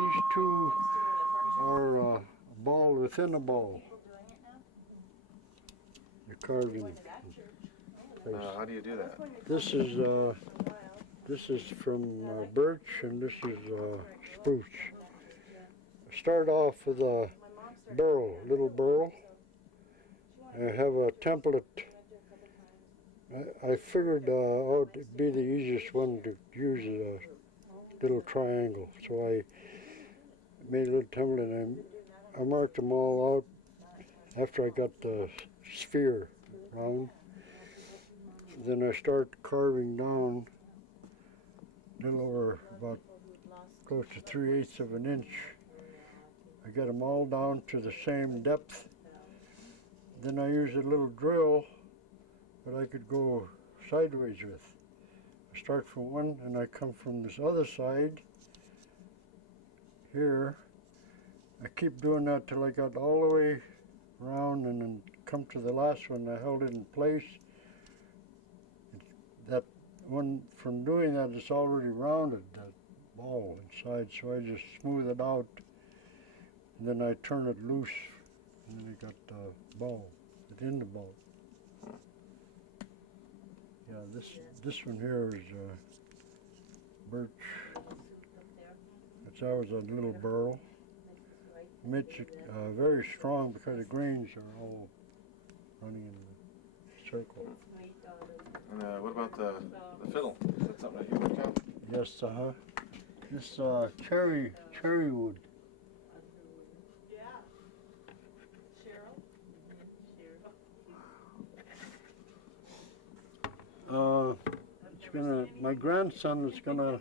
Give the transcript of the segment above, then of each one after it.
these two are a ball within a ball. The carving. How do you do that? This is from birch, and this is spruce. Start off with a burl, little burl. I have a template. I figured out it'd be the easiest one to use a little triangle. So I made a little template and I marked them all out after I got the sphere round. Then I start carving down a little over about close to 3/8 of an inch. I get them all down to the same depth. Then I use a little drill that I could go sideways with. I start from one and I come from this other side here. I keep doing that till I got all the way around and then come to the last one. I held it in place. That one, from doing that, it's already rounded, that ball inside, so I just smooth it out and then I turn it loose and then I got the ball within the ball. Yeah, this one here is birch. That was a little burl. Makes it very strong because the grains are all running in the circle. And what about the fiddle? Is that something that you worked on? Yes, This cherry wood. My grandson is gonna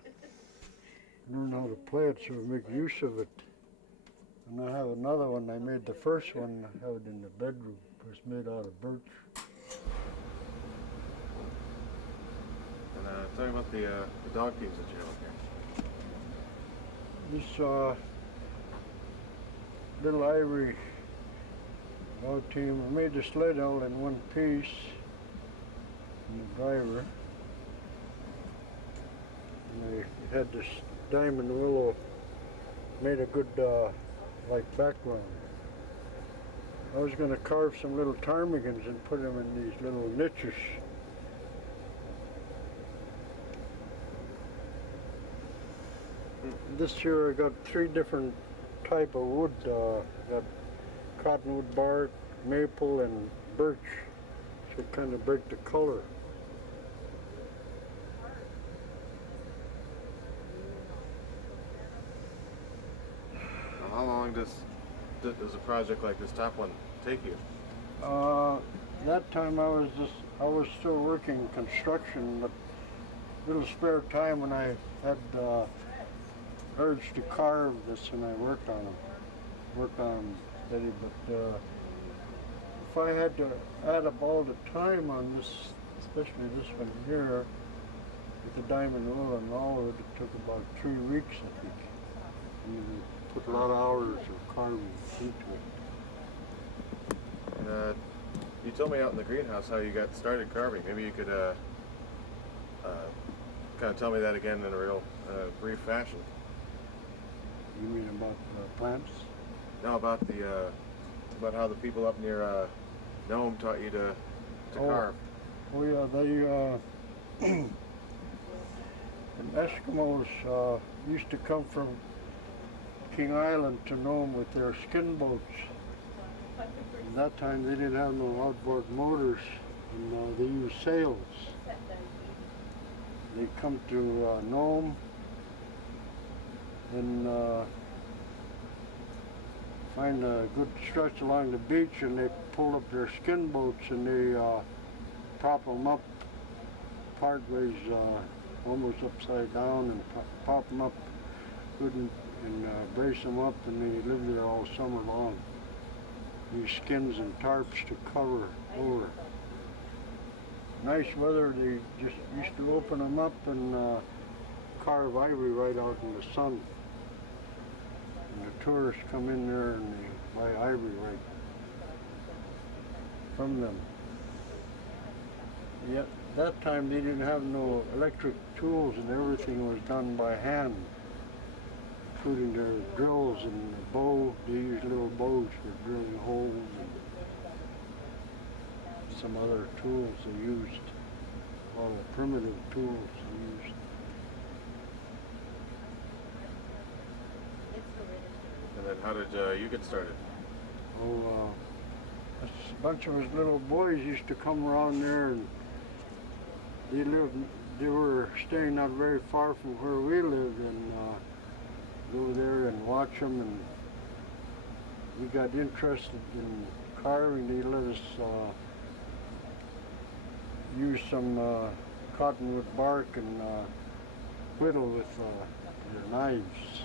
learn how to play it, so make use of it. And I have another one. I made the first one. I have it in the bedroom. It was made out of birch. And tell me about the dog teams that you have here. This little ivory dog team. I made the sled all in one piece. And the driver. And it had this diamond willow. Made a good like background. I was going to carve some little ptarmigans and put them in these little niches. This year I got 3 different type of wood. Got cottonwood bark, maple, and birch. So it kind of break the color. How long does a project like this top one take you? That time I was still working construction, but little spare time when I had urge to carve this, and I worked on them steady. But if I had to add up all the time on this, especially this one here, with the diamond wool and all of it, it took about 3 weeks, I think. And put a lot of hours of carving into it. And you told me out in the greenhouse how you got started carving. Maybe you could kind of tell me that again in a real brief fashion. You mean about plants? No, about about how the people up near Nome taught you to carve. Oh yeah, they the Eskimos used to come from King Island to Nome with their skin boats. At that time they didn't have no outboard motors, and they used sails. They come to Nome and find a good stretch along the beach, and they pull up their skin boats and they prop them up part ways, almost upside down, and prop them up good and brace them up, and they live there all summer long. Use skins and tarps to cover over. Nice weather, they just used to open them up and carve ivory right out in the sun. And the tourists come in there and they buy ivory right from them. Yet that time they didn't have no electric tools, and everything was done by hand. including their drills and the bow. They use little bows for drilling holes and some other tools they used, all the primitive tools they used. And then how did you get started? Oh, a bunch of us little boys used to come around there, and they were staying not very far from where we lived, and go there and watch them, and we got interested in carving. They let us use some cottonwood bark and whittle with their knives.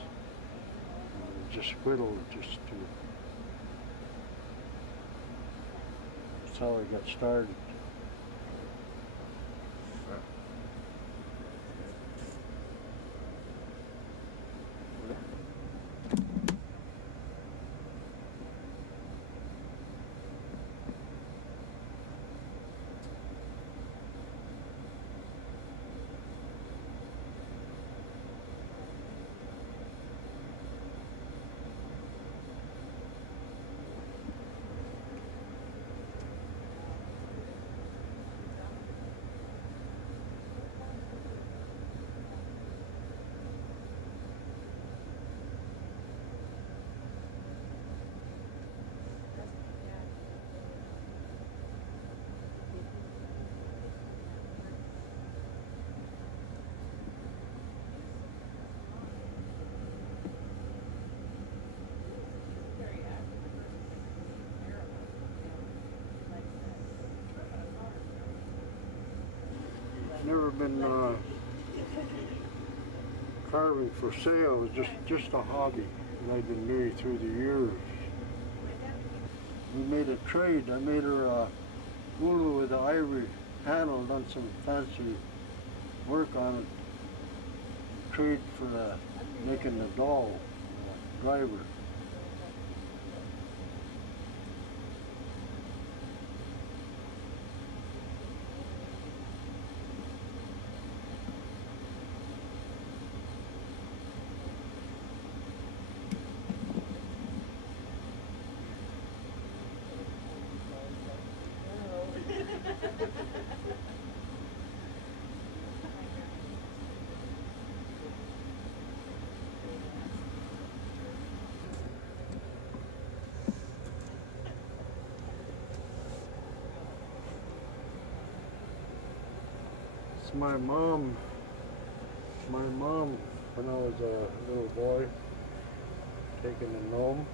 And just whittle just to. That's how I got started. Never been carving for sale. It was just a hobby that I've been doing through the years. We made a trade. I made her a ulu with an ivory handle, done some fancy work on it. Trade for making the doll, driver. It's my mom when I was a little boy, taking a gnome.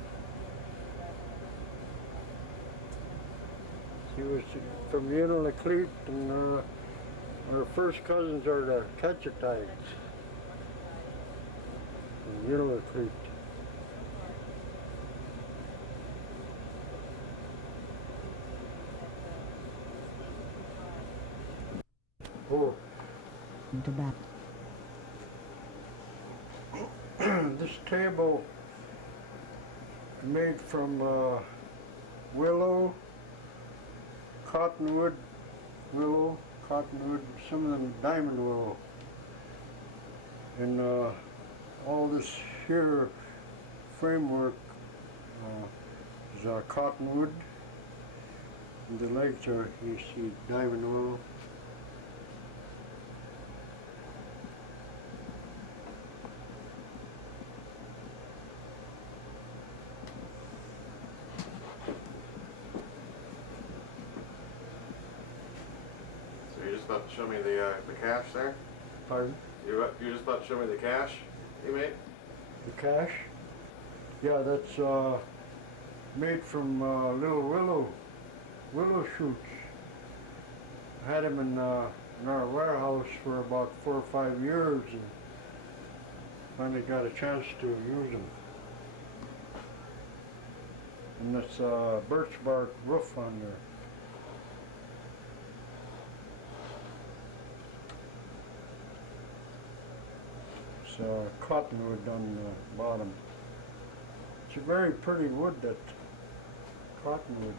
She was from Unalakleet, and our first cousins are the Ketchetites from Unalakleet. Oh. This table made from willow, cottonwood, some of them diamond willow, and all this here framework is cottonwood, and the legs are, you see, diamond willow. About to show me the cache there? Pardon? You just about to show me the cache you made? The cache? Yeah, that's made from little willow shoots. I had them in our warehouse for about 4 or 5 years, and finally got a chance to use them. And that's birch bark roof on there. Cottonwood on the bottom. It's a very pretty wood, that cottonwood.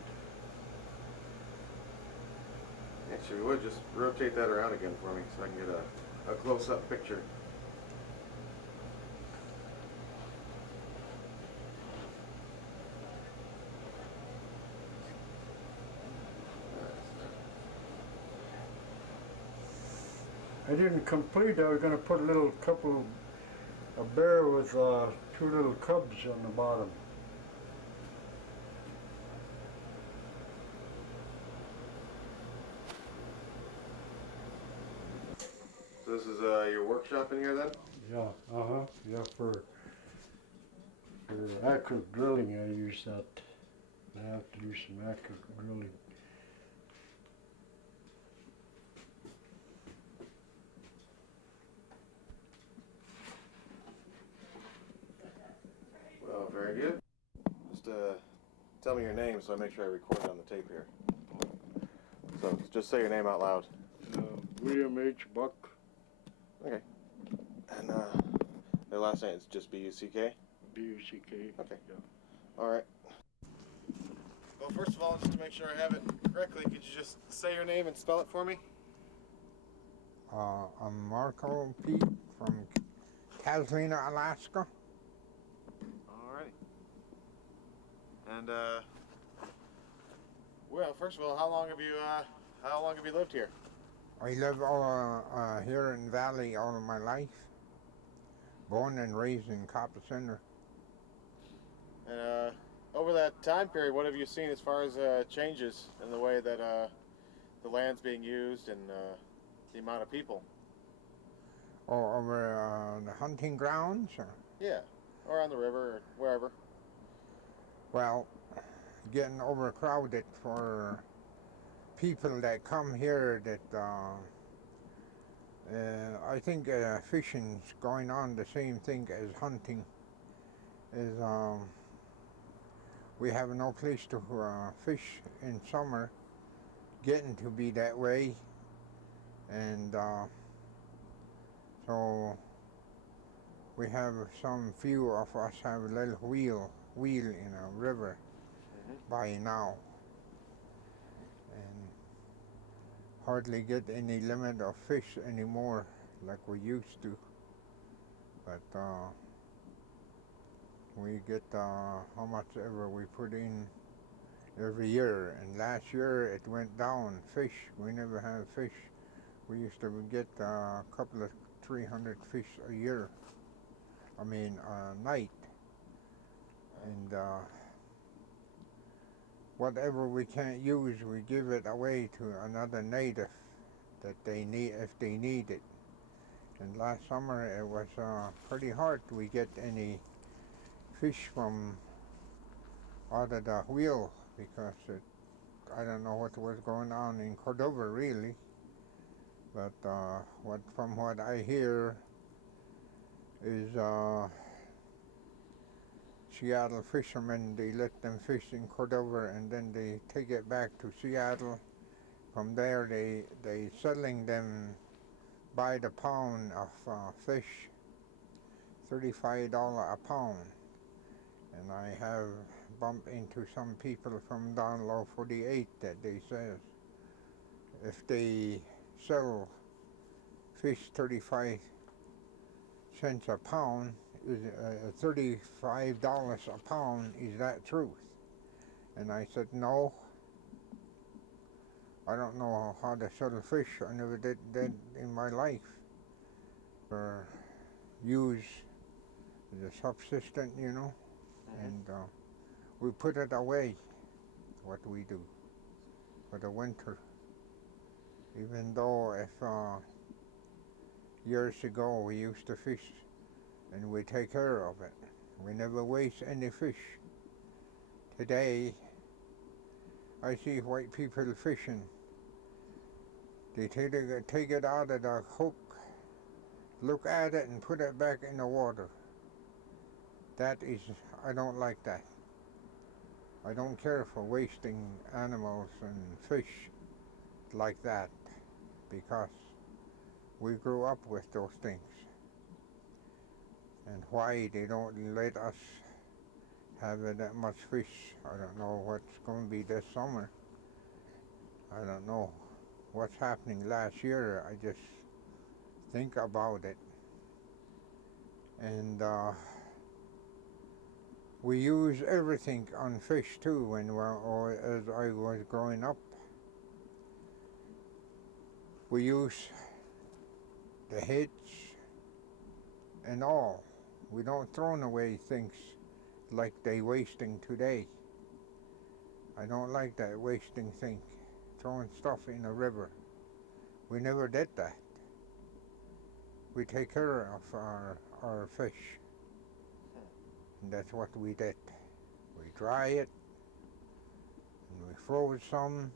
Actually, you would just rotate that around again for me so I can get a close-up picture. I didn't complete. I was going to put a bear with 2 little cubs on the bottom. So this is your workshop in here then? Yeah, yeah, for accurate drilling I use that. I have to do some accurate drilling. Well, very good. Just tell me your name so I make sure I record it on the tape here. So just say your name out loud. William H. Buck. Okay. And their last name is just B-U-C-K? B-U-C-K. Okay. Yeah. All right. Well, first of all, just to make sure I have it correctly, could you just say your name and spell it for me? I'm Marco Pete from Catalina, Alaska. Alrighty. And well, first of all, how long have you lived here? I live here in Valley all of my life. Born and raised in Copper Center. And over that time period, what have you seen as far as changes in the way that the land's being used and the amount of people? Or over the hunting grounds? Or? Yeah, or on the river or wherever. Well, getting overcrowded for people that come here that I think fishing's going on the same thing as hunting. Is we have no place to fish in summer, getting to be that way, and so we have some few of us have a little wheel in a river by now, and hardly get any limit of fish anymore like we used to, but we get how much ever we put in every year, and last year it went down. Fish, we never have fish. We used to get a couple of 300 fish a year, a night, and whatever we can't use, we give it away to another native that they need if they need it. And last summer it was pretty hard to get any fish from out of the wheel because I don't know what was going on in Cordova really, but from what I hear is Seattle fishermen, they let them fish in Cordova and then they take it back to Seattle. From there they selling them by the pound of fish, $35 a pound. And I have bumped into some people from down low 48 that they says if they sell fish 35 cents a pound, $35 a pound, is that truth? And I said, no, I don't know how to sell fish. I never did that in my life. For use the subsistence, and we put it away, what we do, for the winter. Even though if years ago we used to fish and we take care of it. We never waste any fish. Today, I see white people fishing. They take it out of the hook, look at it and put it back in the water. I don't like that. I don't care for wasting animals and fish like that because we grew up with those things. And why they don't let us have that much fish, I don't know what's going to be this summer. I don't know what's happening last year. I just think about it. And we use everything on fish too or as I was growing up. We use the heads, and all. We don't throw away things like they wasting today. I don't like that wasting thing, throwing stuff in a river. We never did that. We take care of our fish. And that's what we did. We dry it, and we froze some.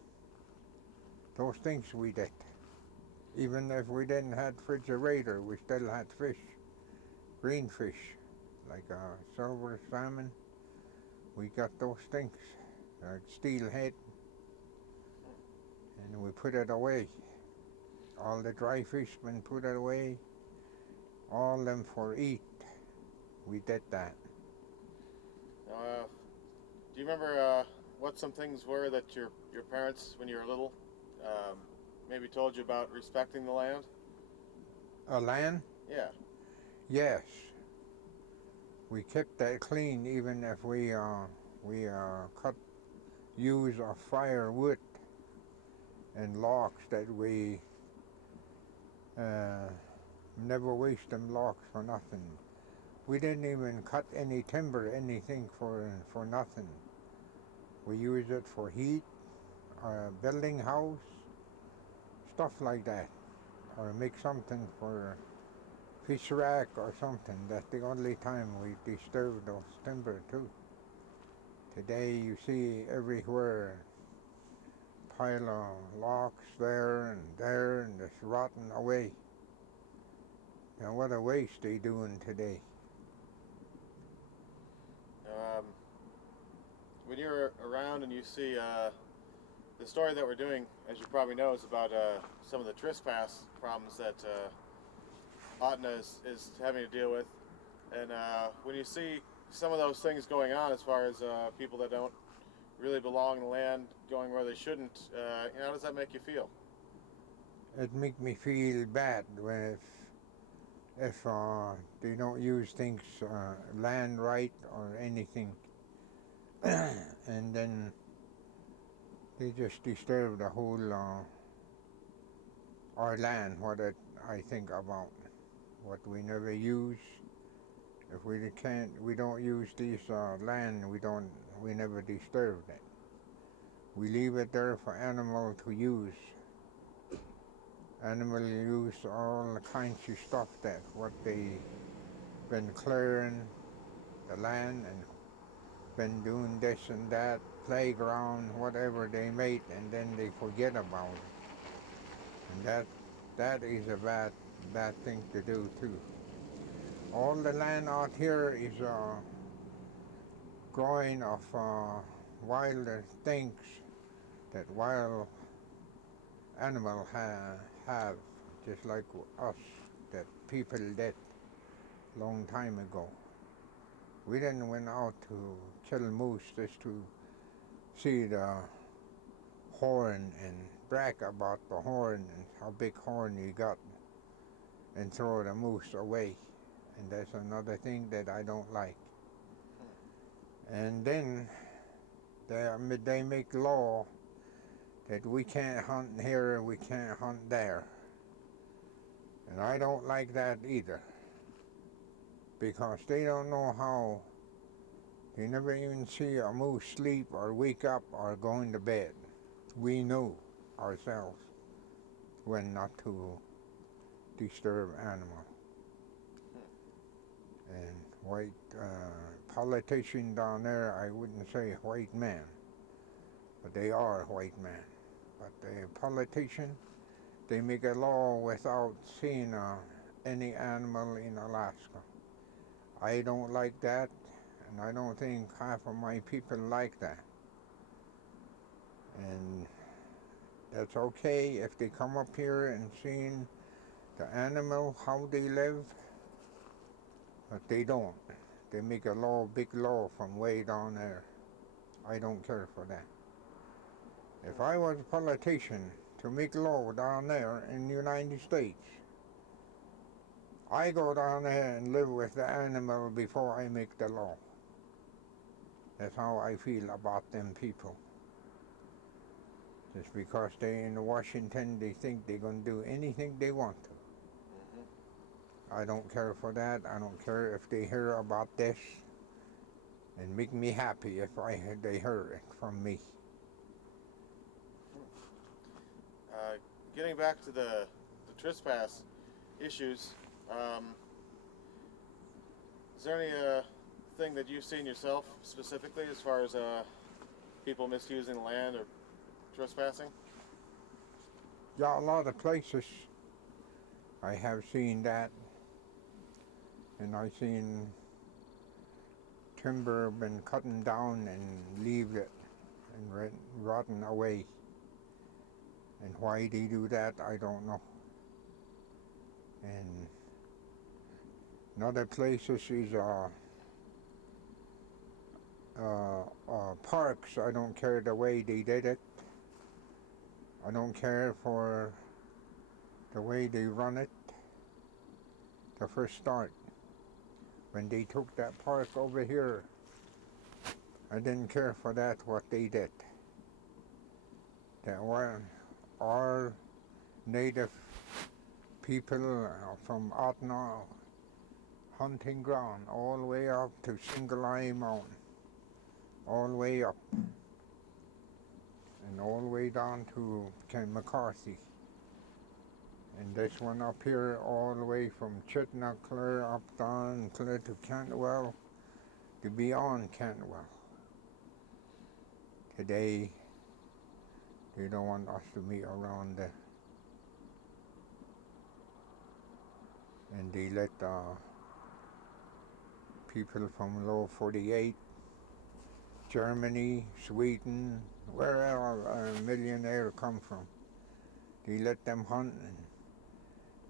Those things we did. Even if we didn't have refrigerator, we still had fish, green fish, like silver salmon. We got those things, like steelhead, and we put it away. All the dry fish been put away, all them for eat. We did that. Do you remember what some things were that your parents, when you were little, maybe told you about respecting the land? A land? Yeah. Yes. We kept that clean, even if we use of firewood and logs that we never waste them logs for nothing. We didn't even cut any timber, anything for nothing. We use it for heat, building house, stuff like that, or make something for fish rack or something. That's the only time we disturb those timber too. Today you see everywhere pile of logs there, and it's rotting away. Now what a waste they doing today. When you're around and you see the story that we're doing, as you probably know, is about some of the trespass problems that Ahtna is having to deal with. And when you see some of those things going on, as far as people that don't really belong in the land going where they shouldn't, how does that make you feel? It make me feel bad if they don't use things land right or anything, and then they just disturb the whole our land. What I think about what we never use. If we don't use this land, we never disturb it. We leave it there for animal to use. Animal use all kinds of stuff that what they been clearing the land and been doing this and that, playground, whatever they made, and then they forget about it. And that is a bad thing to do too. All the land out here is growing of wild things that wild animal have, just like us, that people did long time ago. We didn't went out to kill moose just to see the horn and brag about the horn and how big horn you got and throw the moose away. And that's another thing that I don't like. And then they make law that we can't hunt here, we can't hunt there. And I don't like that either. Because they don't know how, they never even see a moose sleep or wake up or going to bed. We know ourselves when not to disturb animals. And white politician down there, I wouldn't say white man, but they are white man. But the politician, they make a law without seeing any animal in Alaska. I don't like that, and I don't think half of my people like that. And that's okay if they come up here and seeing the animal, how they live, but they don't. They make a law, big law from way down there. I don't care for that. If I was a politician to make law down there in the United States, I go down there and live with the animal before I make the law. That's how I feel about them people. Just because they in Washington, they think they're going to do anything they want to. I don't care for that. I don't care if they hear about this. And make me happy if they hear it from me. Getting back to the trespass issues, is there any thing that you've seen yourself specifically as far as people misusing the land or trespassing? Yeah, a lot of places I have seen that, and I've seen timber been cutting down and leave it and rotten away. And why they do that, I don't know. And in other places is parks. I don't care the way they did it. I don't care for the way they run it. The first start, when they took that park over here, I didn't care for that, what they did. That were our native people from Ahtna hunting ground all the way up to Single Eye Mountain, all the way up, and all the way down to Ken McCarthy. And this one up here all the way from Chitna clear up down, clear to Cantwell, to beyond Cantwell. Today, they don't want us to meet around there. And they let people from Lower 48, Germany, Sweden, wherever a millionaire come from, they let them hunt and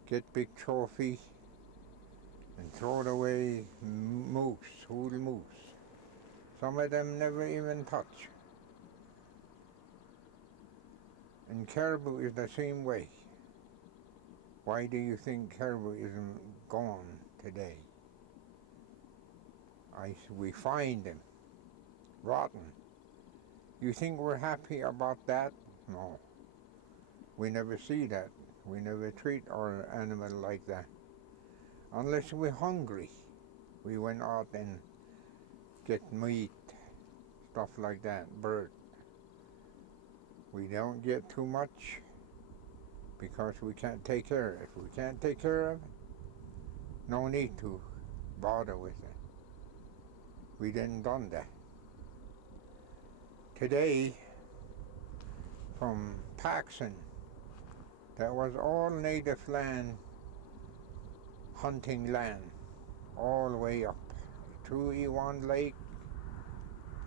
get big trophy and throw it away moose, whole moose. Some of them never even touch. And caribou is the same way. Why do you think caribou isn't gone today? We find them rotten. You think we're happy about that? No. We never see that. We never treat our animal like that. Unless we're hungry. We went out and get meat, stuff like that, bird. We don't get too much because we can't take care of it. If we can't take care of it, no need to bother with it. We didn't done that. Today, from Paxson, that was all native land, hunting land, all the way up through Ewan Lake,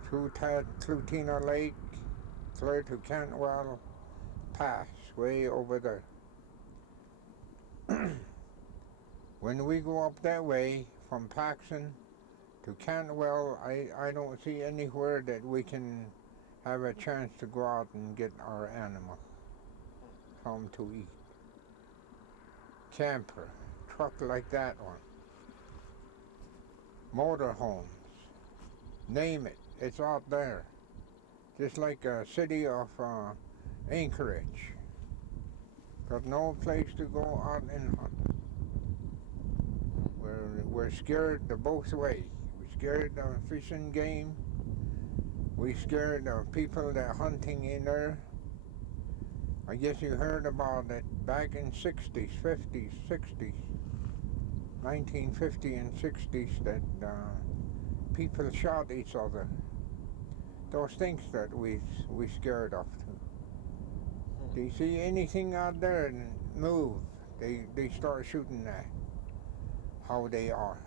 through Clutina Lake, clear to Cantwell Pass, way over there. When we go up that way from Paxson to Cantwell, I don't see anywhere that we can have a chance to go out and get our animal, come to eat. Camper, truck like that one, motorhomes, name it, it's out there. Just like a city of Anchorage. Got no place to go out and hunt. We're scared the both ways. We're scared of fishing game. We're scared of people that are hunting in there. I guess you heard about it back in 60s, 50s, 60s, 1950 and 60s that people shot each other. Those things that we scared of too. They see anything out there and move, they start shooting at how they are.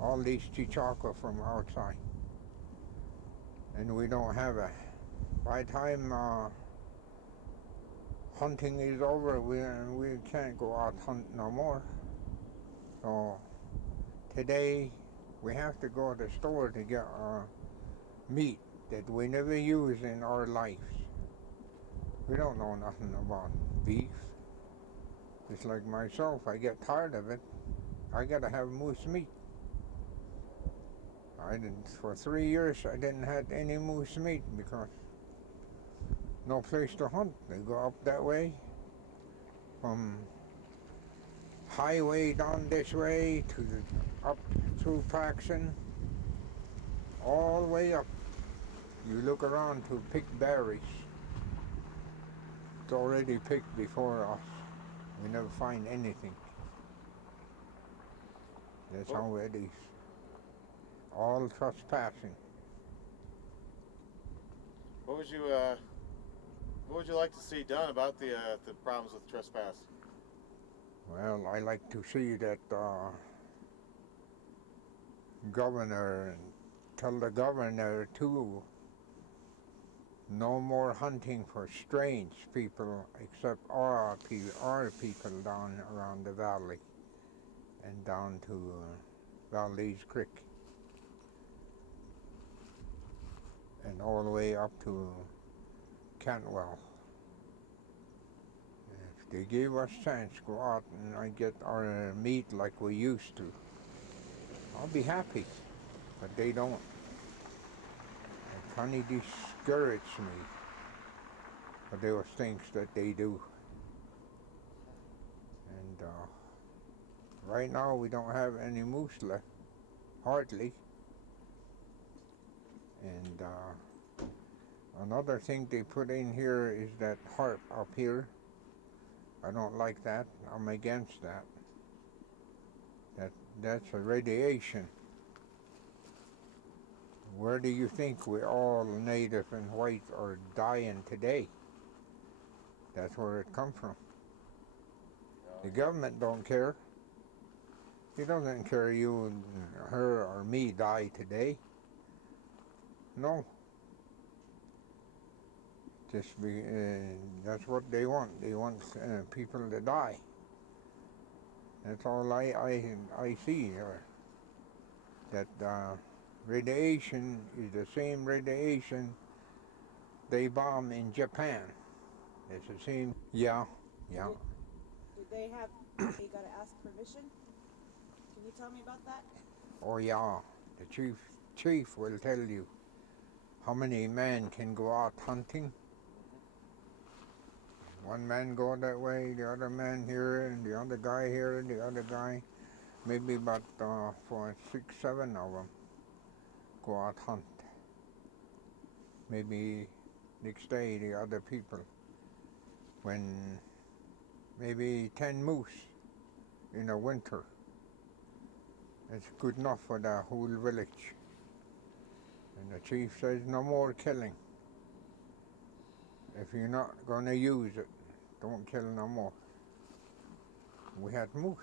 All these chichaka from outside. And we don't have a, by the time hunting is over, we can't go out hunt no more. So today we have to go to the store to get meat that we never use in our lives. We don't know nothing about beef. Just like myself, I get tired of it. I gotta have moose meat. For 3 years I didn't have any moose meat because no place to hunt. They go up that way from highway down this way to the, up through Paxton, all the way up. You look around to pick berries. It's already picked before us. We never find anything. That's how it is. All trespassing. What would you like to see done about the problems with trespass? Well, I like to see that governor, tell the governor too, no more hunting for strange people except our people down around the valley and down to Valdez Creek and all the way up to Cantwell. If they gave us a chance to go out and I get our meat like we used to, I'll be happy, but they don't. It kind of discourages me, but there was things that they do. And right now we don't have any moose left, hardly. And another thing they put in here is that harp up here. I don't like that. I'm against that. That's a radiation. Where do you think we all native and white are dying today? That's where it comes from. The government don't care. He doesn't care you and her or me die today. No. Just be, that's what they want. They want people to die. That's all I see here. That radiation is the same radiation they bomb in Japan. It's the same. Yeah. Did they have, they gotta ask permission? Can you tell me about that? Oh yeah. The chief will tell you how many men can go out hunting. One man go that way, the other man here, and the other guy here, and the other guy. Maybe about 4, 6, 7 of them go out hunt. Maybe next day the other people. When maybe 10 moose in the winter. It's good enough for the whole village. And the chief says no more killing. If you're not going to use it, don't kill no more. We had moose.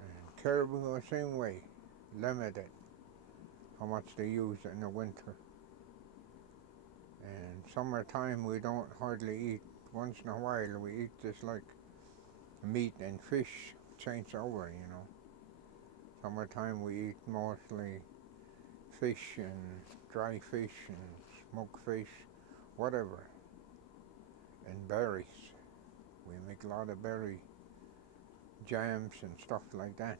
And caribou the same way, limited how much they use in the winter. And summertime we don't hardly eat. Once in a while we eat just like meat and fish, change over, you know. Summertime we eat mostly fish and dry fish and smoked fish, whatever, and berries. We make a lot of berry jams and stuff like that.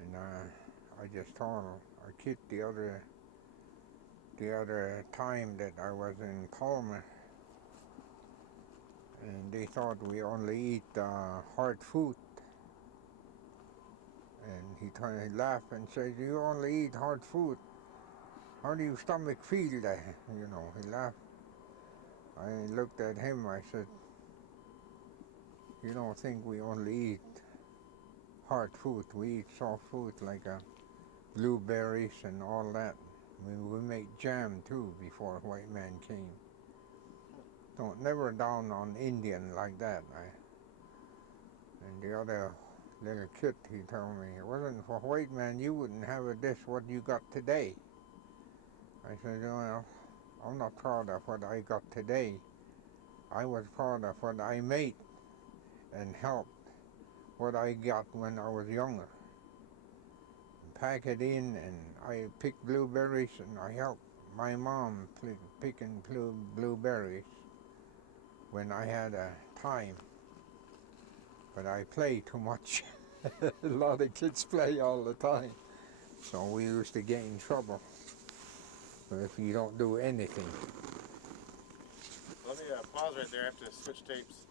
And I just told our kid the other time that I was in Palmer, and they thought we only eat hard food. And he laughed and said, "You only eat hard food. How do your stomach feel that?" You know, he laughed. I looked at him, I said, "You don't think we only eat hard food. We eat soft food like blueberries and all that. We make jam too before white man came. Don't never down on Indian like that." And the other little kid, he told me, "It wasn't for white man, you wouldn't have a dish what you got today." I said, "Well, I'm not proud of what I got today. I was proud of what I made and helped what I got when I was younger. Pack it in, and I picked blueberries, and I helped my mom picking blueberries when I had time. But I play too much." A lot of kids play all the time, so we used to get in trouble if you don't do anything. Let me pause right there. I have to switch tapes.